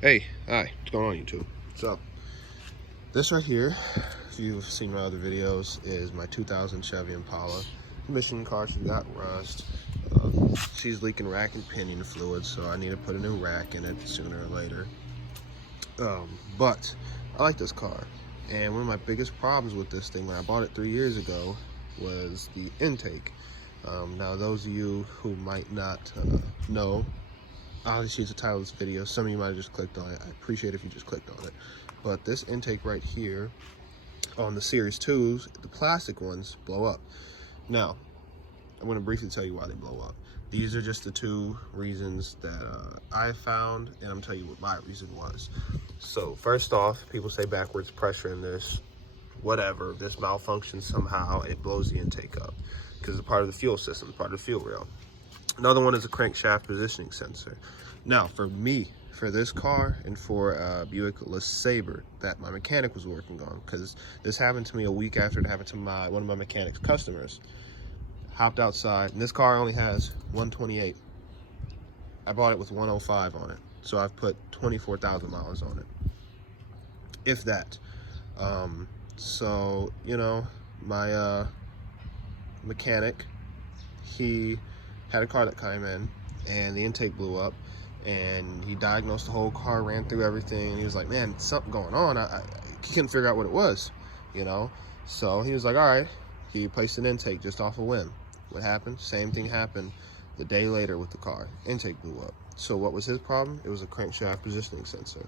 Hey, hi, what's going on YouTube? So, this right here, if you've seen my other videos, is my 2000 Chevy Impala. Commissioning car, she got rust. She's leaking rack and pinion fluid, so I need to put a new rack in it sooner or later. But I like this car, and one of my biggest problems with this thing when I bought it 3 years ago was the intake. Now, those of you who might not know, obviously it's the title of this video. Some of you might have just clicked on it. I appreciate if you just clicked on it. But this intake right here on the Series 2s, the plastic ones blow up. Now, I'm going to briefly tell you why they blow up. These are just the two reasons that I found, and I'm telling you what my reason was. So first off, people say backwards pressure in this, whatever, this malfunctions somehow, it blows the intake up because it's part of the fuel system, part of the fuel rail. Another one is a crankshaft positioning sensor. Now, for me, for this car and for a Buick LeSabre that my mechanic was working on, because this happened to me a week after it happened to one of my mechanic's customers. Hopped outside, and this car only has 128. I bought it with 105 on it, so I've put 24,000 miles on it, if that. So, you know, my mechanic, he had a car that came in, and the intake blew up, and he diagnosed the whole car, ran through everything, and he was like, man, something going on. He couldn't figure out what it was, you know? So he was like, all right. He replaced an intake just off a whim. What happened? Same thing happened the day later with the car. Intake blew up. So what was his problem? It was a crankshaft positioning sensor.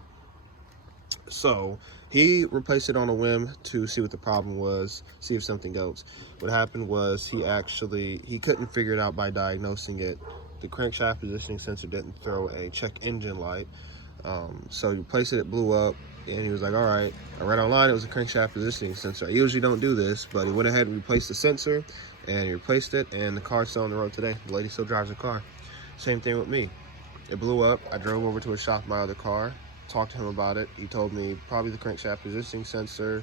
So he replaced it on a whim to see what the problem was, see if something else. What happened was he couldn't figure it out by diagnosing it. The crankshaft positioning sensor didn't throw a check engine light. So he replaced it, it blew up, and he was like, all right. I read online it was a crankshaft positioning sensor. I usually don't do this, but he went ahead and replaced the sensor, and he replaced it, and the car's still on the road today. The lady still drives the car. Same thing with me. It blew up. I drove over to a shop in my other car, talked to him about it. He told me probably the crankshaft positioning sensor.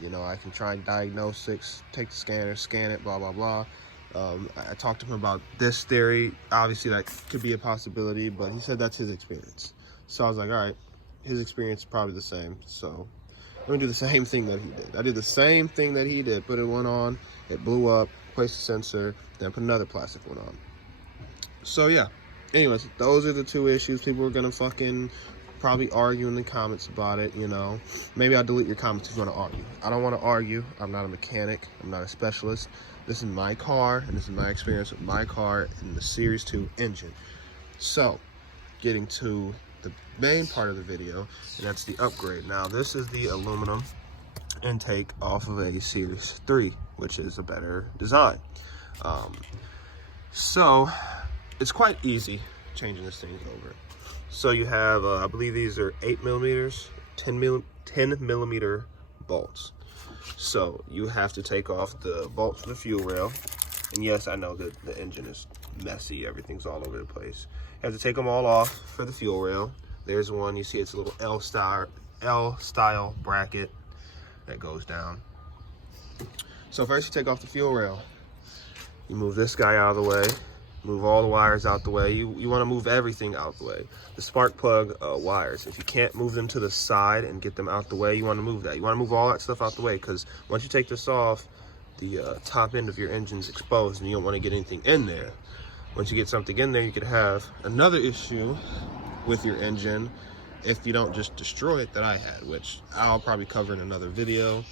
You know, I can try diagnostics, take the scanner, scan it, blah, blah, blah. I talked to him about this theory. Obviously, that could be a possibility, but he said that's his experience. So I was like, all right, his experience is probably the same. So let me do the same thing that he did. I did the same thing that he did. Put it one on, it blew up, placed the sensor, then put another plastic one on. So yeah, anyways, those are the two issues. People are gonna fucking probably argue in the comments about it, you know. Maybe I'll delete your comments if you want to argue. I don't want to argue. I'm not a mechanic. I'm not a specialist. This is my car, and this is my experience with my car and the Series 2 engine. So, getting to the main part of the video, and that's the upgrade. Now, this is the aluminum intake off of a Series 3, which is a better design. So, it's quite easy changing this thing over. So you have, I believe these are 8 millimeters, 10 millimeter bolts. So you have to take off the bolts for the fuel rail. And yes, I know that the engine is messy. Everything's all over the place. You have to take them all off for the fuel rail. There's one, you see it's a little L-style bracket that goes down. So first you take off the fuel rail. You move this guy out of the way. Move all the wires out the way. You want to move everything out the way. The spark plug wires, if you can't move them to the side and get them out the way, you want to move that. You want to move all that stuff out the way, because once you take this off, the top end of your engine's exposed, and you don't want to get anything in there. Once you get something in there, you could have another issue with your engine if you don't just destroy it that I had, which I'll probably cover in another video.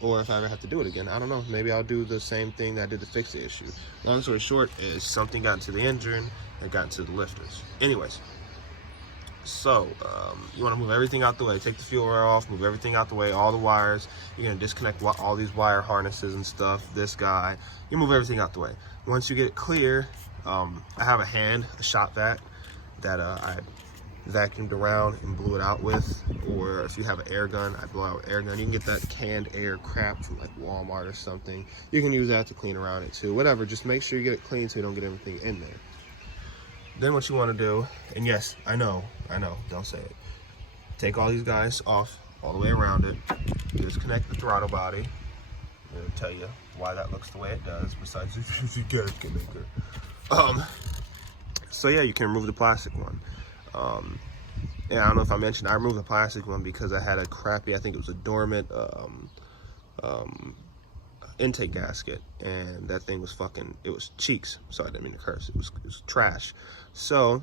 Or if I ever have to do it again, I don't know. Maybe I'll do the same thing that I did to fix the issue. Long story short is something got into the engine and got into the lifters. Anyways, so you want to move everything out the way. Take the fuel rail off, move everything out the way, all the wires. You're going to disconnect all these wire harnesses and stuff, this guy. You move everything out the way. Once you get it clear, I have a shop vac that I vacuumed around and blew it out with, or if you have an air gun, I blow out an air gun. You can get that canned air crap from like Walmart or something. You can use that to clean around it too, whatever. Just make sure you get it clean so you don't get everything in there. Then what you want to do, and yes, I know, don't say it. Take all these guys off all the way around it. Disconnect the throttle body. I'm gonna tell you why that looks the way it does, besides it's a gasket maker. So yeah, you can remove the plastic one. And I don't know if I mentioned, I removed the plastic one because I had a crappy, I think it was a dormant intake gasket, and that thing was fucking, it was cheeks. So I didn't mean to curse. It was trash. So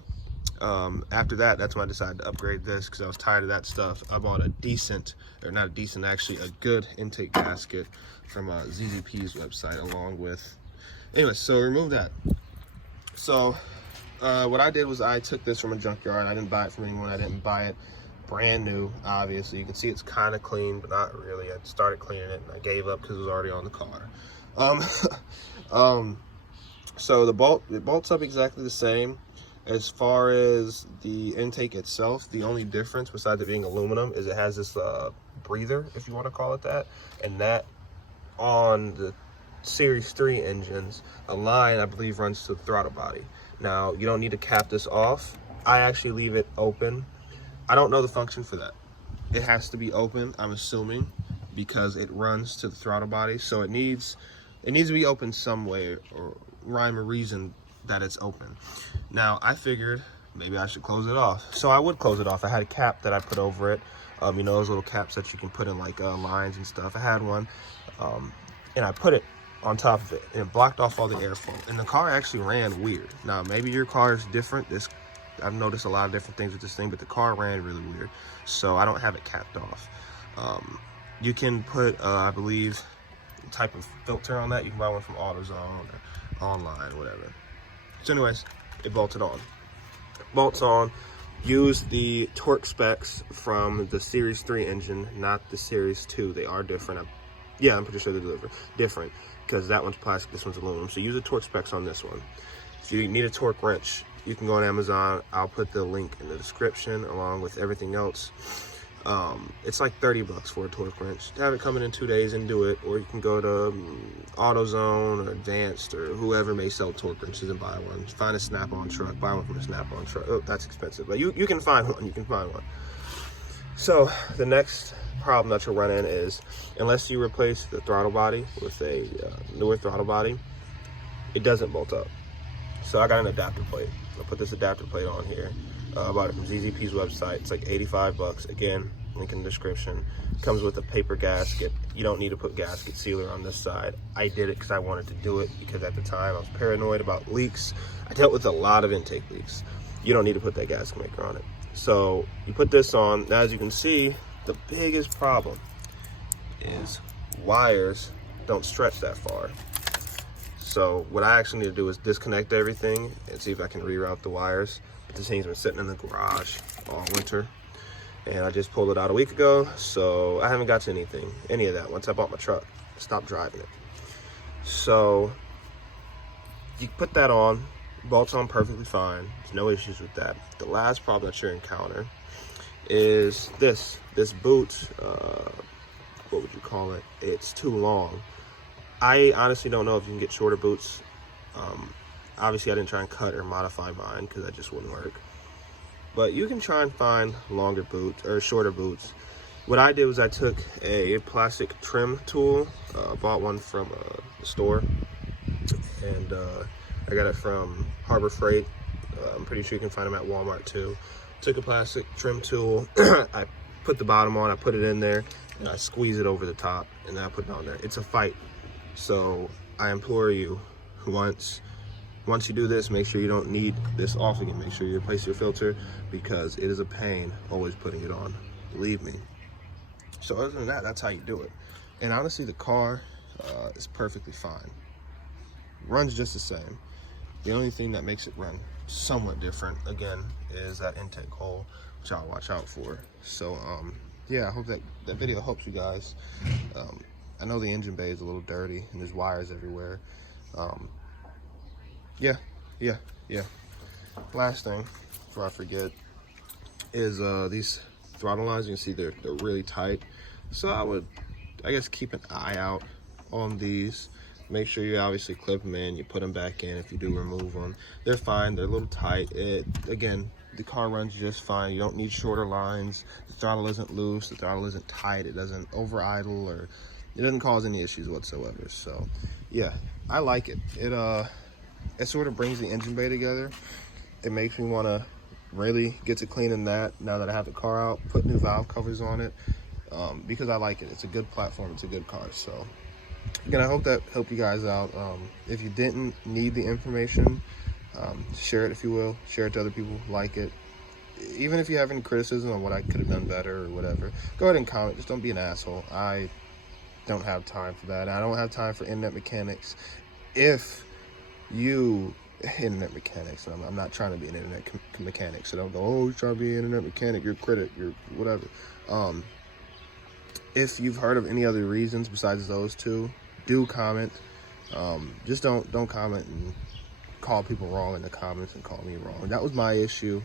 after that, that's when I decided to upgrade this because I was tired of that stuff. I bought a decent, or not a decent, actually a good intake gasket from ZZP's website, along with, anyway, so remove that. So what I did was I took this from a junkyard. I didn't buy it from anyone. I didn't buy it brand new, obviously. You can see it's kind of clean, but not really. I started cleaning it and I gave up because it was already on the car. So it bolts up exactly the same. As far as the intake itself, the only difference besides it being aluminum is it has this breather, if you want to call it that, and that on the Series 3 engines, a line I believe runs to the throttle body. Now you don't need to cap this off. I actually leave it open. I don't know the function for that. It has to be open, I'm assuming, because it runs to the throttle body, so it needs to be open some way, or rhyme or reason that it's open. Now I figured maybe I should close it off, so I would close it off. I had a cap that I put over it, you know, those little caps that you can put in like lines and stuff. I had one, and I put it on top of it, and it blocked off all the airflow, and the car actually ran weird. Now maybe your car is different. I've noticed a lot of different things with this thing, but the car ran really weird, so I don't have it capped off. You can put I believe a type of filter on that. You can buy one from AutoZone or online or whatever. So anyways, it bolted on. Bolts on. Use the torque specs from the Series 3 engine, not the Series 2. They are different. I'm pretty sure they're different because that one's plastic, this one's aluminum. So use the torque specs on this one. If you need a torque wrench, you can go on Amazon. I'll put the link in the description along with everything else. It's like 30 bucks for a torque wrench. Have it coming in 2 days and do it, or you can go to AutoZone or Advanced or whoever may sell torque wrenches and buy one. Find a Snap-on truck, buy one from a Snap-on truck. Oh, that's expensive, but you can find one. You can find one. So the next problem that you'll run in is, unless you replace the throttle body with a newer throttle body, it doesn't bolt up. So I got an adapter plate. I'll put this adapter plate on here. I bought it from ZZP's website. It's like 85 bucks. Again, link in the description. Comes with a paper gasket. You don't need to put gasket sealer on this side. I did it because I wanted to do it, because at the time I was paranoid about leaks. I dealt with a lot of intake leaks. You don't need to put that gasket maker on it. So you put this on. Now, as you can see, the biggest problem is wires don't stretch that far. So what I actually need to do is disconnect everything and see if I can reroute the wires. But this thing's been sitting in the garage all winter, and I just pulled it out a week ago, so I haven't got to any of that. Once I bought my truck, stopped driving it. So you put that on, bolts on perfectly fine. There's no issues with that. The last problem that you encounter is this boot. What would you call it? It's too long. I honestly don't know if you can get shorter boots. Obviously, I didn't try and cut or modify mine because that just wouldn't work. But you can try and find longer boots or shorter boots. What I did was I took a plastic trim tool. Bought one from the store, and I got it from Harbor Freight. I'm pretty sure you can find them at Walmart too. Took a plastic trim tool. I put the bottom on. I put it in there, and I squeeze it over the top, and then I put it on there. It's a fight. So I implore you, once you do this, make sure you don't need this off again. Make sure you replace your filter, because it is a pain always putting it on, believe me. So other than that, that's how you do it. And honestly, the car is perfectly fine. Runs just the same. The only thing that makes it run somewhat different, again, is that intake hole, which I'll watch out for. So yeah, I hope that video helps you guys. I know the engine bay is a little dirty and there's wires everywhere. Yeah. Last thing before I forget is these throttle lines. You can see they're really tight. So I would, I guess, keep an eye out on these. Make sure you obviously clip them in. You put them back in if you do remove them. They're fine. They're a little tight. Again, the car runs just fine. You don't need shorter lines. The throttle isn't loose. The throttle isn't tight. It doesn't over idle, or it doesn't cause any issues whatsoever. So yeah, I like it. It sort of brings the engine bay together. It makes me want to really get to cleaning that now that I have the car out, put new valve covers on it, because I like it. It's a good platform, it's a good car. So again, I hope that helped you guys out. If you didn't need the information, share it if you will, share it to other people, like it. Even if you have any criticism on what I could have done better or whatever, go ahead and comment. Just don't be an asshole. I don't have time for that. I don't have time for internet mechanics. If you internet mechanics, and I'm not trying to be an internet mechanic, so don't go, oh, you're trying to be an internet mechanic, you're a critic, you're whatever. If you've heard of any other reasons besides those two, do comment. Just don't comment and call people wrong in the comments and call me wrong. That was my issue.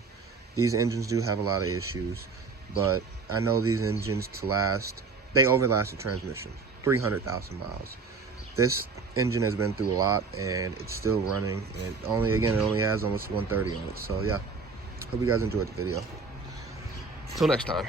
These engines do have a lot of issues, but I know these engines to last, they overlast the transmission, 300,000 miles. This engine has been through a lot and it's still running, and it only has almost 130 on it. So yeah, hope you guys enjoyed the video. Till next time.